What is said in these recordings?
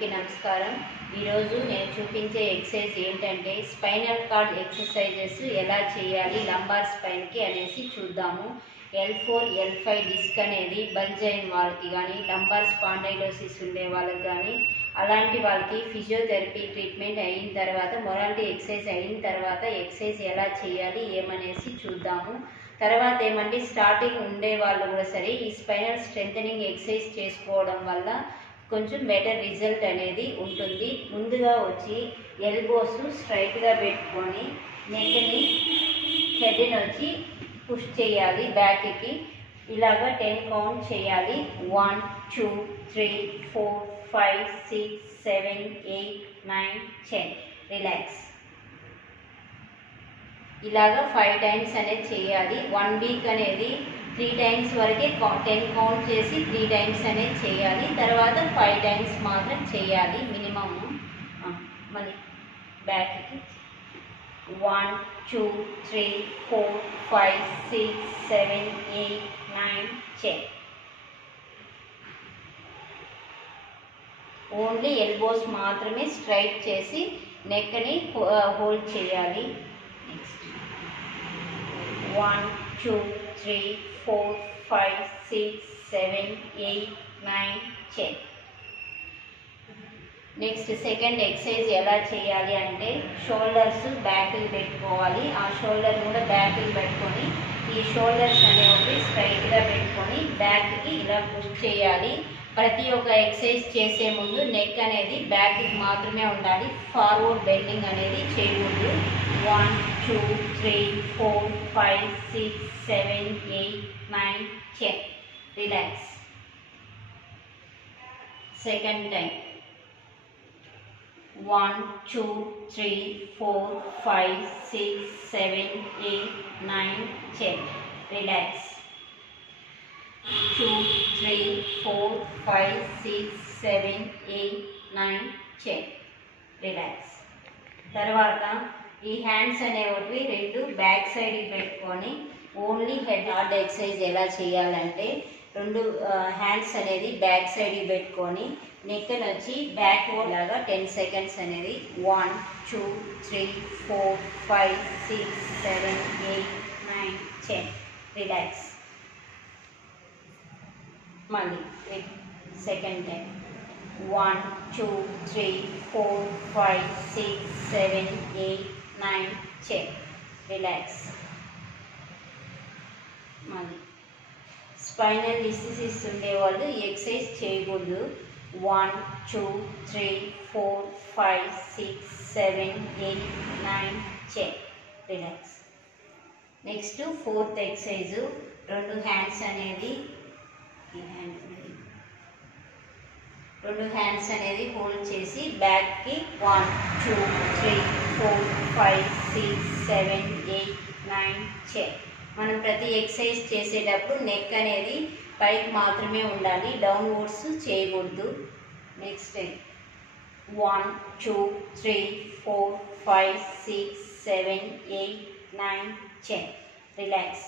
అందరికీ నమస్కారం। ఈ రోజు నేను చూపించే ఎక్సర్సైజ్ ఏంటంటే స్పైనల్ కార్డ్ ఎక్సర్సైజెస్ ఎలా చేయాలి లంబార్ స్పైన్ కి అనేసి చూద్దాము। L4 L5 డిస్క్ అనేది బల్జ్ అయిన వాళ్ళకి కానీ లంబార్ స్పాండైలోసిస్ ఉండే వాళ్ళకి కానీ అలాంటి వాళ్ళకి ఫిజియోథెరపీ ట్రీట్మెంట్ అయిన తర్వాత మొరాలిటీ ఎక్సర్సైజ్ అయిన తర్వాత ఎక్సర్సైజ్ ఎలా చేయాలి ఏమనేసి చూద్దాము। తర్వాత ఏమంటే స్టార్టింగ్ ఉండే వాళ్ళు కూడా సరే ఈ స్పైనల్ స్ట్రెంథనింగ్ ఎక్సర్సైజ్ చేసుకోవడం వల్ల కొంచెం బెటర్ రిజల్ట్ అనేది ఉంటుంది। ముందుగా వచ్చి ఎల్బోస్ స్ట్రైట్గా పెట్టుకొని నెక్ని హెడ్ని వచ్చి పుష్ చేయాలి బ్యాక్కి, ఇలాగా 10 కౌంట్ చేయాలి। 1 2 3 4 5 6 7 8 9 10 రిలాక్స్। ఇలాగా 5 టైమ్స్ అనేది చేయాలి। 1 వీక్ అనేది 3 టైమ్స్ వరకే 10 కౌంట్ చేసి 3 టైమ్స్ అనేది చేయాలి। తర్వాత 5 టైమ్స్ మాత్రం చేయాలి మినిమమ్। మళ్ళీ బ్యాక్కి 1 2 3 4 5 6 7 8 9 10 ఓన్లీ ఎల్బోస్ మాత్రమే స్ట్రైట్ చేసి నెక్ని హోల్డ్ చేయాలి। నెక్స్ట్ 1 2 3 4 5 6 7 8 9 10 నెక్స్ట్ సెకండ్ ఎక్సర్సైజ్ ఎలా చేయాలి అంటే షోల్డర్స్ బ్యాక్కి పెట్టుకోవాలి। ఆ షోల్డర్ కూడా బ్యాక్కి పెట్టుకొని ఈ షోల్డర్స్ అనేవి స్ట్రైట్గా పెట్టుకొని బ్యాక్కి ఇలా పుష్ చేయాలి। ప్రతి ఒక్క ఎక్సర్సైజ్ చేసే ముందు నెక్ అనేది బ్యాక్కి మాత్రమే ఉండాలి, ఫార్వర్డ్ బెండింగ్ అనేది చేయకూడదు। 1 2 3 4 5 6 7 8 9 10 relax. Second time 1 2 3 4 5 6 7 8 9 10 relax. 2 3 4 5 6 7 8 9 10 relax. తర్వాత ఈ హ్యాండ్స్ అనేవి రెండు బ్యాక్ సైడ్కి పెట్టుకొని ఓన్లీ హెడ్ హార్డ్ ఎక్సర్సైజ్ ఎలా చేయాలంటే రెండు హ్యాండ్స్ అనేది బ్యాక్ సైడ్కి పెట్టుకొని నెక్ వచ్చి బ్యాక్వర్డ్ లాగా 10 సెకండ్స్ అనేది 1 2 3 4 5 6 7 8 9 10 రిలాక్స్। మళ్ళీ సెకండ్ టైం 1 2 3 4 5 6 7 8 9 10 రిలాక్స్। మళ్ళీ స్పైనల్ డిసీజెస్ ఉండేవాళ్ళు ఈ ఎక్సర్సైజ్ చేయకూడదు। 1 2 3 4 5 6 7 8 9 10 రిలాక్స్। నెక్స్ట్ ఫోర్త్ ఎక్సర్సైజ్ రెండు హ్యాండ్స్ అనేది హోల్డ్ చేసి బ్యాక్కి 1 2 3 4 5 6 7 8 9 10 మనం ప్రతి ఎక్సర్సైజ్ చేసేటప్పుడు నెక్ అనేది పైకి మాత్రమే ఉండాలి, డౌన్వర్డ్స్ చేయకూడదు। Next 1 2 3 4 5 6 7 8 9 10 relax.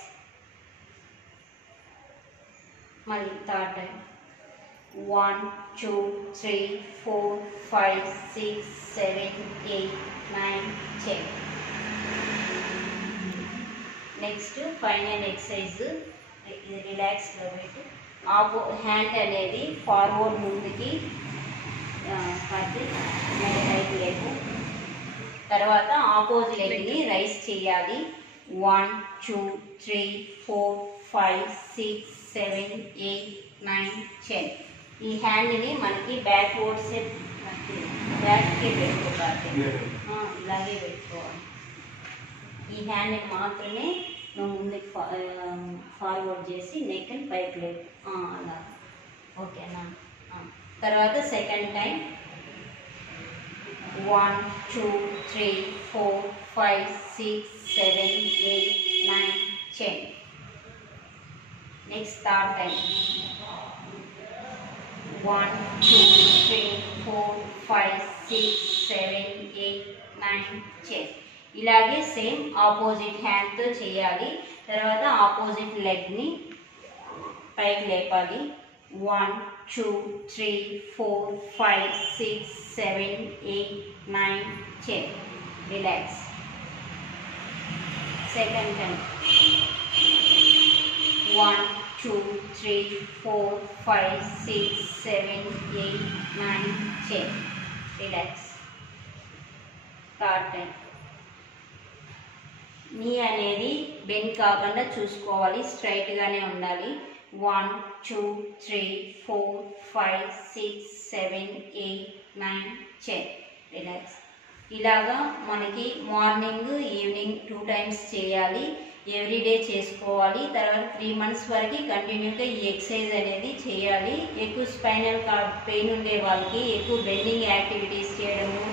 మళ్ళీ third time 1 2 3 4 5 6 7 8 9 10 next final exercise రిలాక్స్గా పెట్టి హ్యాండ్ అనేది ఫార్వర్డ్ ముందుకి రైట్ లెగ్, తర్వాత ఆపోజిట్ లెగ్ని రైస్ చేయాలి। 1 2 3 4 5 6 7 8 9 10 ఈ హ్యాండ్ని మనకి బ్యాక్వర్డ్స్ బ్యాక్కి పెట్టుకోవాలి, ఇలాగే పెట్టుకోవాలి। ఈ హ్యాండ్ని మాత్రమే నువ్వు ముందుకు ఫార్వర్డ్ చేసి నెక్ని పైకి లేదు అలా, ఓకేనా। తర్వాత second time 1 2 3 4 5 6 7 8 9 10 next third time 1 2 3 4 5 6 7 8 9 10 ఇలాగే సేమ్ ఆపోజిట్ హ్యాండ్తో చేయాలి। తర్వాత ఆపోజిట్ లెగ్ని పైకి లేపాలి। 1 2 3 4 5 6 7 8 9 10. Relax. Second time. 1 2 3 4 5 6 7 8 9 10. Relax. Third time. నీ అనేది బెండ్ కాకుండా చూసుకోవాలి, స్ట్రైట్గానే ఉండాలి. 1 2 3 4 5 6 7 8 9 10. రిలాక్స్. ఇలాగా మనకి మార్నింగ్ ఈవినింగ్ 2 టైమ్స్ చేయాలి, ఎవ్రీడే చేసుకోవాలి. తర్వాత 3 months వరకు కంటిన్యూగా ఈ ఎక్సర్సైజ్ అనేది చేయాలి. ఎక్కువ స్పైనల్ కార్డ్ పెయిన్ ఉండే వాళ్ళకి ఎక్కువ బెండింగ్ యాక్టివిటీస్ చేయడము,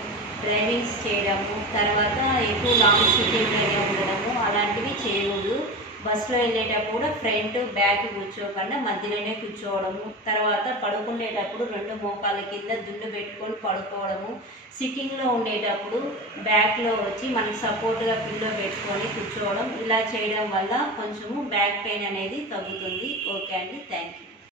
డ్రైవింగ్స్ చేయడము, తర్వాత ఎక్కువ లాంగ్ సిట్టింగ్లోనే ఉండడము అలాంటివి చేయకూడదు. బస్సులో వెళ్ళేటప్పుడు కూడా ఫ్రంట్ బ్యాక్ కూర్చోకుండా మధ్యలోనే కూర్చోవడము, తర్వాత పడుకునేటప్పుడు 2 మోకాళ్ళ కింద దుండు పెట్టుకొని పడుకోవడము, సిట్టింగ్లో ఉండేటప్పుడు బ్యాక్లో వచ్చి మనకి సపోర్ట్గా పిల్లో పెట్టుకొని కూర్చోవడం, ఇలా చేయడం వల్ల కొంచెము బ్యాక్ పెయిన్ అనేది తగ్గుతుంది. ఓకే అండి, థ్యాంక్ యూ.